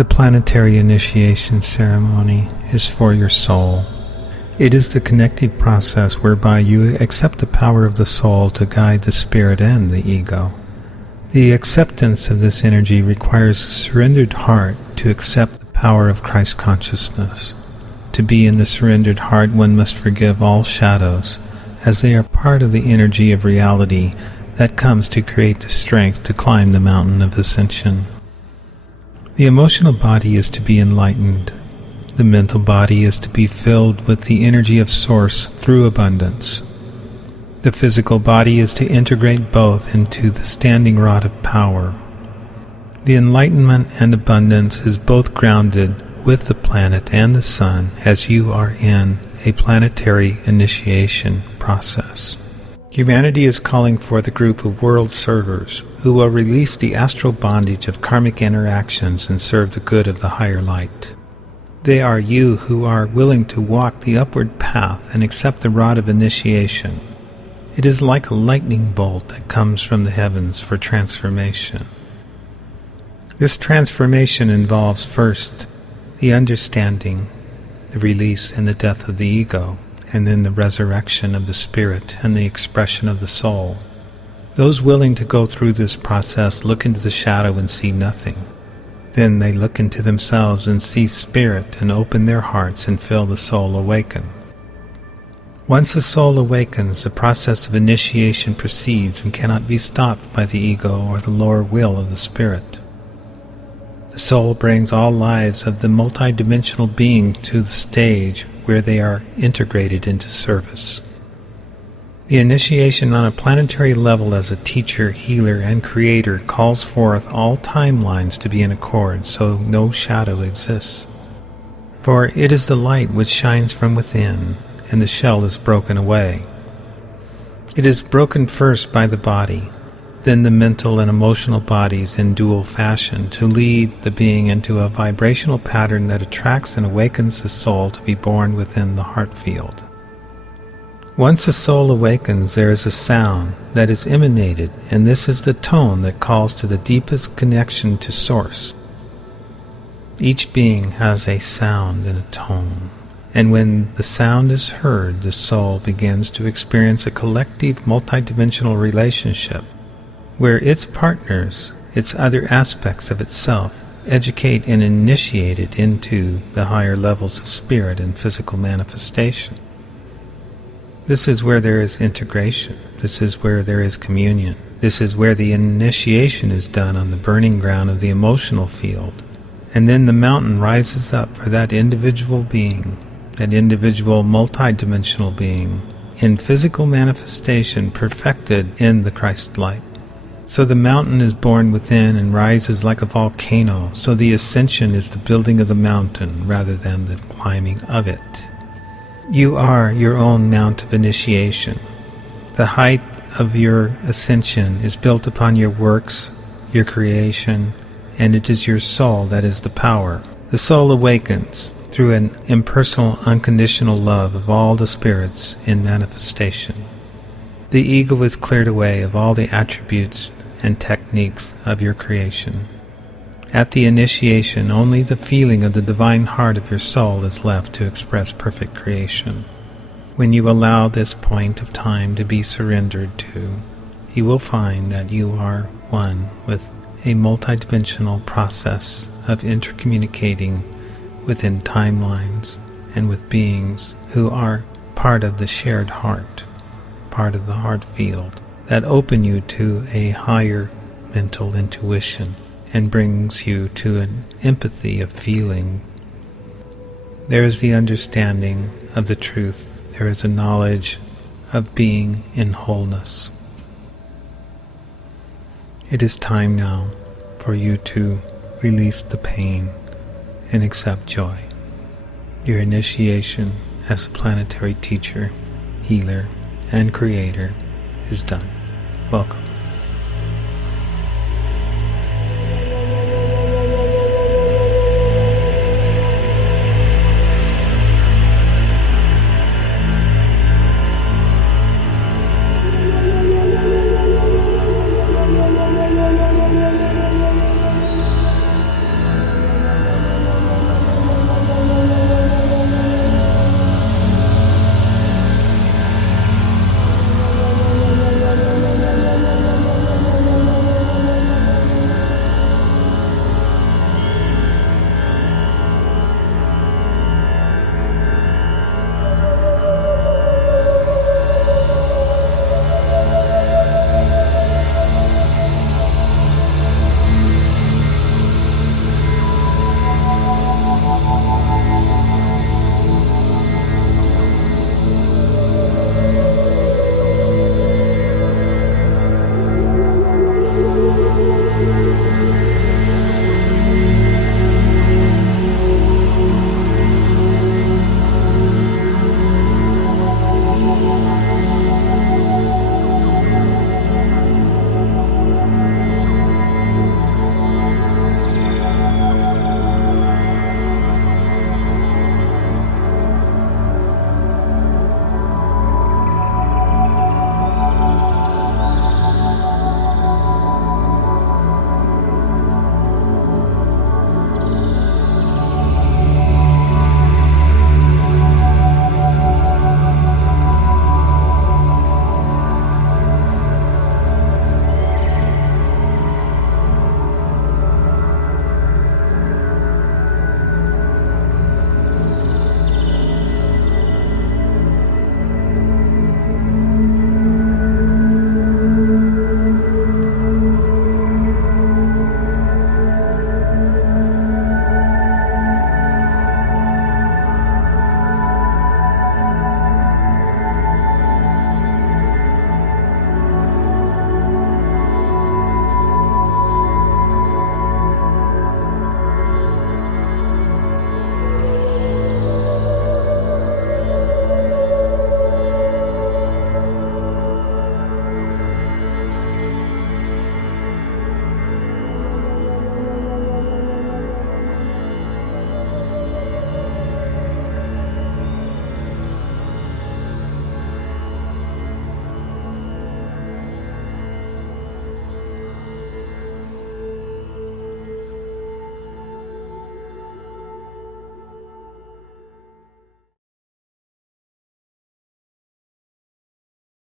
The Planetary Initiation ceremony is for your soul. It is the connective process whereby you accept the power of the soul to guide the spirit and the ego. The acceptance of this energy requires a surrendered heart to accept the power of Christ consciousness. To be in the surrendered heart, one must forgive all shadows, as they are part of the energy of reality that comes to create the strength to climb the mountain of ascension. The emotional body is to be enlightened. The mental body is to be filled with the energy of Source through abundance. The physical body is to integrate both into the standing rod of power. The enlightenment and abundance is both grounded with the planet and the sun as you are in a planetary initiation process. Humanity is calling for the group of world servers who will release the astral bondage of karmic interactions and serve the good of the higher light. They are you who are willing to walk the upward path and accept the rod of initiation. It is like a lightning bolt that comes from the heavens for transformation. This transformation involves first the understanding, the release and the death of the ego, and then the resurrection of the spirit and the expression of the soul. Those willing to go through this process look into the shadow and see nothing. Then they look into themselves and see spirit and open their hearts and feel the soul awaken. Once the soul awakens, the process of initiation proceeds and cannot be stopped by the ego or the lower will of the spirit. The soul brings all lives of the multidimensional being to the stage where they are integrated into service. The initiation on a planetary level as a teacher, healer, and creator calls forth all timelines to be in accord, so no shadow exists. For it is the light which shines from within, and the shell is broken away. It is broken first by the body, then the mental and emotional bodies in dual fashion to lead the being into a vibrational pattern that attracts and awakens the soul to be born within the heart field. Once the soul awakens, there is a sound that is emanated, and this is the tone that calls to the deepest connection to Source. Each being has a sound and a tone, and when the sound is heard, the soul begins to experience a collective multidimensional relationship where its partners, its other aspects of itself, educate and initiate it into the higher levels of spirit and physical manifestation. This is where there is integration. This is where there is communion. This is where the initiation is done on the burning ground of the emotional field. And then the mountain rises up for that individual being, that individual multidimensional being, in physical manifestation perfected in the Christ light. So the mountain is born within and rises like a volcano, so the ascension is the building of the mountain rather than the climbing of it. You are your own mount of initiation. The height of your ascension is built upon your works, your creation, and it is your soul that is the power. The soul awakens through an impersonal, unconditional love of all the spirits in manifestation. The ego is cleared away of all the attributes and techniques of your creation. At the initiation, only the feeling of the divine heart of your soul is left to express perfect creation. When you allow this point of time to be surrendered to, you will find that you are one with a multidimensional process of intercommunicating within timelines and with beings who are part of the shared heart, part of the heart field, that open you to a higher mental intuition and brings you to an empathy of feeling. There is the understanding of the truth. There is a knowledge of being in wholeness. It is time now for you to release the pain and accept joy. Your initiation as a planetary teacher, healer, and creator is done. Welcome.